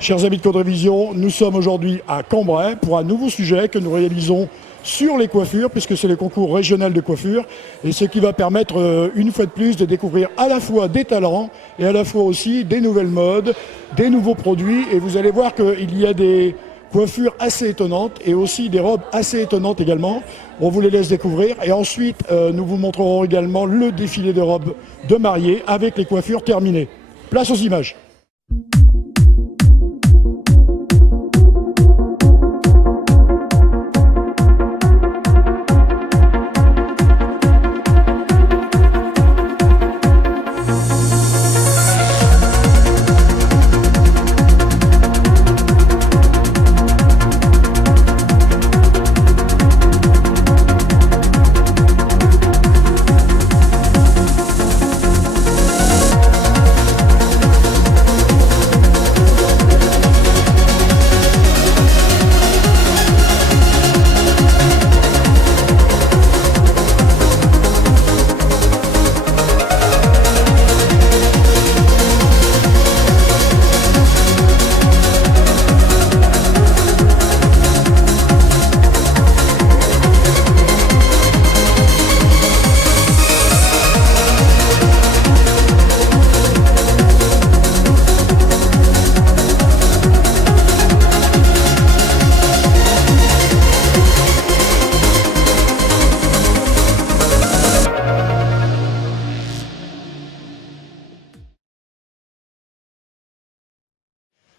Chers amis de Code-Révision, nous sommes aujourd'hui à Cambrai pour un nouveau sujet que nous réalisons sur les coiffures, puisque c'est le concours régional de coiffure, et ce qui va permettre une fois de plus de découvrir à la fois des talents et à la fois aussi des nouvelles modes, des nouveaux produits, et vous allez voir qu'il y a des coiffures assez étonnantes et aussi des robes assez étonnantes également. On vous les laisse découvrir et ensuite nous vous montrerons également le défilé de robes de mariée avec les coiffures terminées. Place aux images.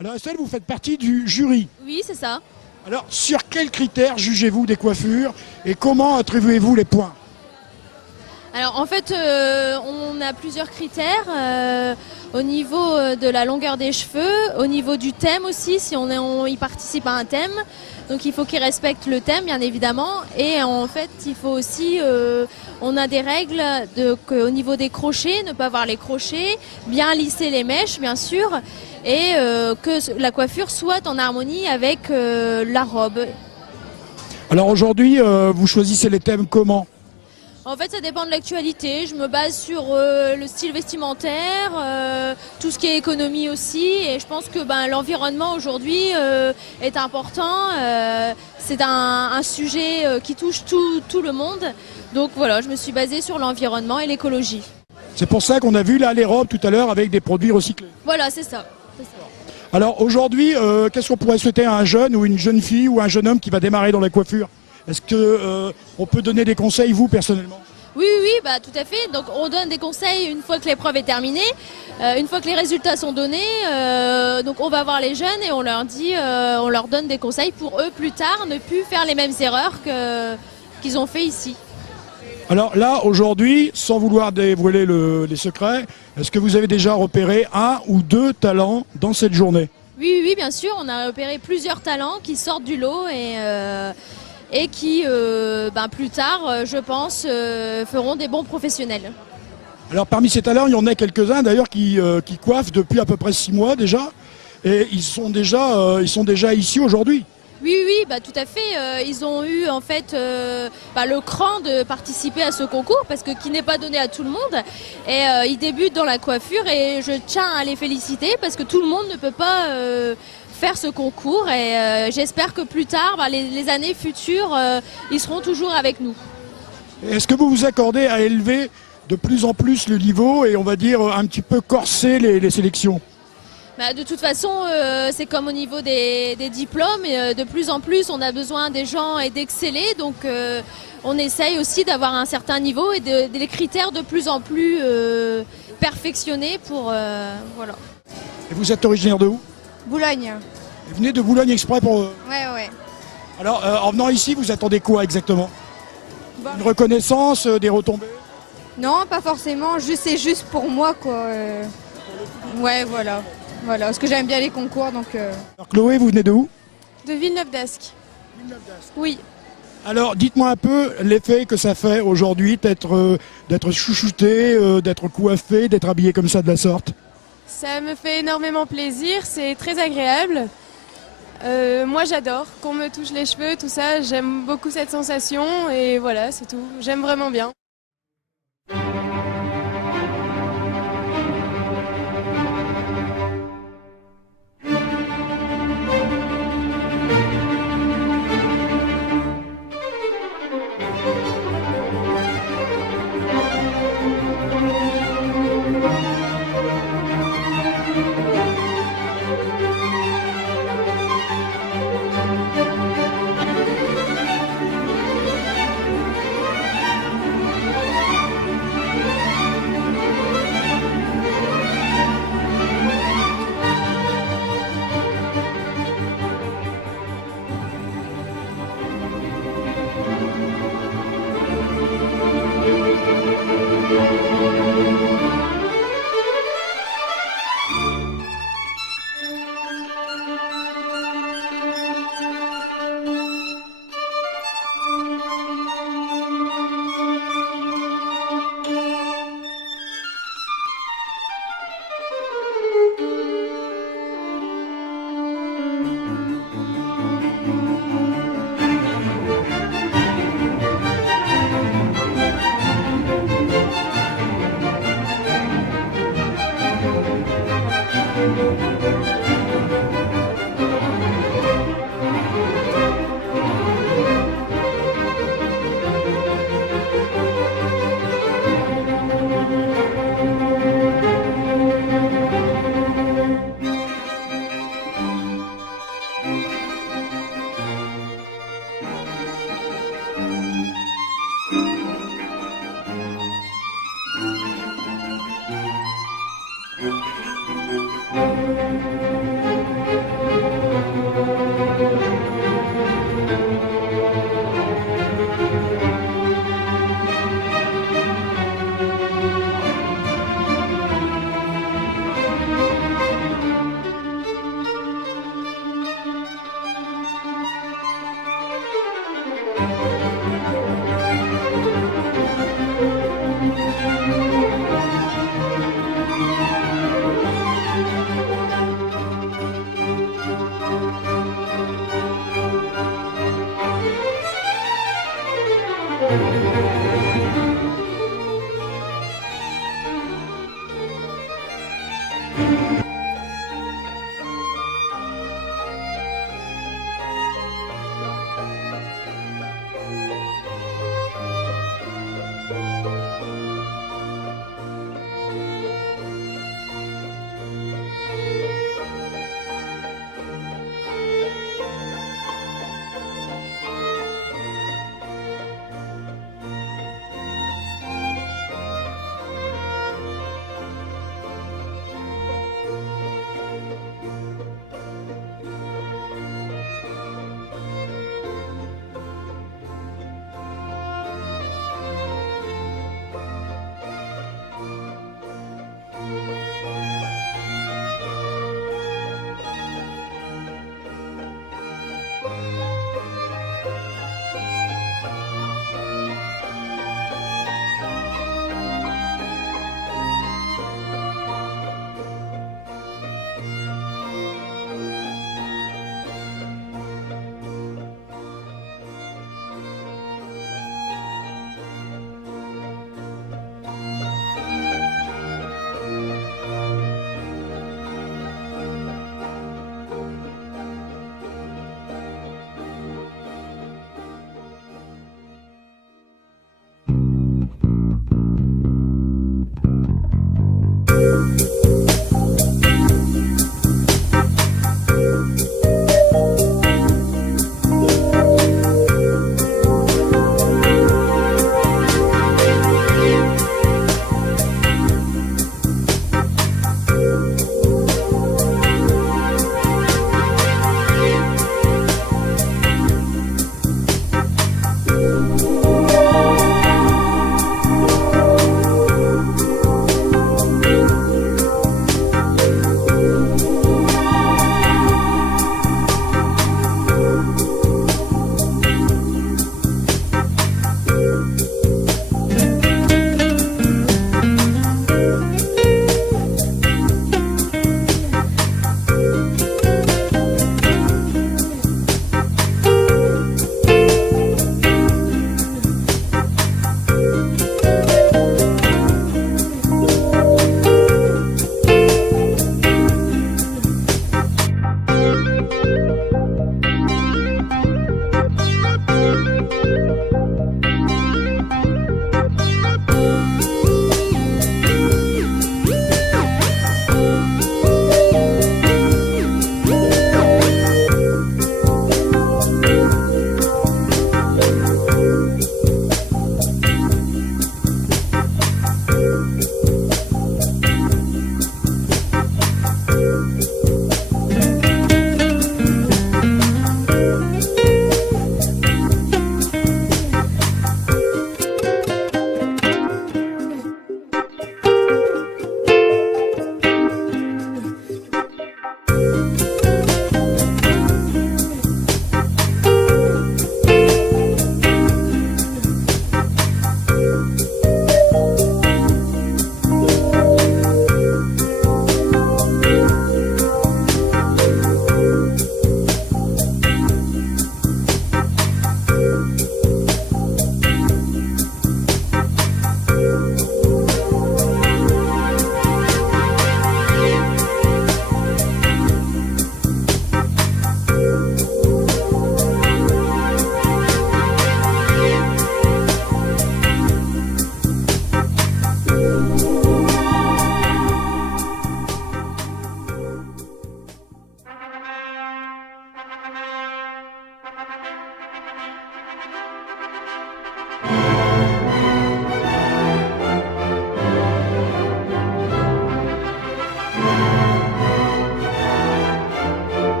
Alors Estelle, vous faites partie du jury. Oui, c'est ça. Alors, sur quels critères jugez-vous des coiffures et comment attribuez-vous les points? Alors en fait, on a plusieurs critères au niveau de la longueur des cheveux, au niveau du thème aussi, si on y participe à un thème. Donc il faut qu'ils respectent le thème, bien évidemment. Et en fait, il faut aussi, on a des règles au niveau des crochets, ne pas avoir les crochets, bien lisser les mèches, bien sûr, et que la coiffure soit en harmonie avec la robe. Alors aujourd'hui, vous choisissez les thèmes comment? En fait, ça dépend de l'actualité. Je me base sur le style vestimentaire, tout ce qui est économie aussi. Et je pense que l'environnement aujourd'hui est important. C'est un sujet qui touche tout le monde. Donc voilà, je me suis basée sur l'environnement et l'écologie. C'est pour ça qu'on a vu là les robes tout à l'heure avec des produits recyclés. Voilà, c'est ça. Alors aujourd'hui, qu'est-ce qu'on pourrait souhaiter à un jeune ou une jeune fille ou un jeune homme qui va démarrer dans la coiffure? Est-ce qu'on peut donner des conseils, vous, personnellement? Oui, tout à fait. Donc on donne des conseils une fois que l'épreuve est terminée, une fois que les résultats sont donnés. Donc on va voir les jeunes et on leur donne des conseils pour eux plus tard ne plus faire les mêmes erreurs qu'ils ont fait ici. Alors là, aujourd'hui, sans vouloir dévoiler les secrets, est-ce que vous avez déjà repéré un ou deux talents dans cette journée? Oui, bien sûr. On a repéré plusieurs talents qui sortent du lot et qui, plus tard, je pense, feront des bons professionnels. Alors parmi ces talents, il y en a quelques-uns d'ailleurs qui coiffent depuis à peu près 6 mois déjà, et ils sont déjà ici aujourd'hui. Oui, tout à fait. Ils ont eu en fait le cran de participer à ce concours parce que qui n'est pas donné à tout le monde. Et ils débutent dans la coiffure et je tiens à les féliciter parce que tout le monde ne peut pas faire ce concours. Et j'espère que plus tard, les années futures, ils seront toujours avec nous. Est-ce que vous vous accordez à élever de plus en plus le niveau et on va dire un petit peu corser les sélections? De toute façon, c'est comme au niveau des diplômes. De plus en plus, on a besoin des gens et d'exceller. Donc, on essaye aussi d'avoir un certain niveau et des critères de plus en plus perfectionnés pour... voilà. Et vous êtes originaire de où? Boulogne. Vous venez de Boulogne exprès pour... Ouais. Alors, en venant ici, vous attendez quoi exactement? Une reconnaissance, des retombées? Non, pas forcément. C'est juste pour moi, quoi. Ouais, voilà. Voilà, parce que j'aime bien les concours, donc... Alors Chloé, vous venez de où? De Villeneuve-d'Ascq. Oui. Alors, dites-moi un peu l'effet que ça fait aujourd'hui d'être chouchouté, d'être coiffé, d'être habillé comme ça de la sorte. Ça me fait énormément plaisir, c'est très agréable. Moi j'adore qu'on me touche les cheveux, tout ça, j'aime beaucoup cette sensation et voilà, c'est tout. J'aime vraiment bien. Merci.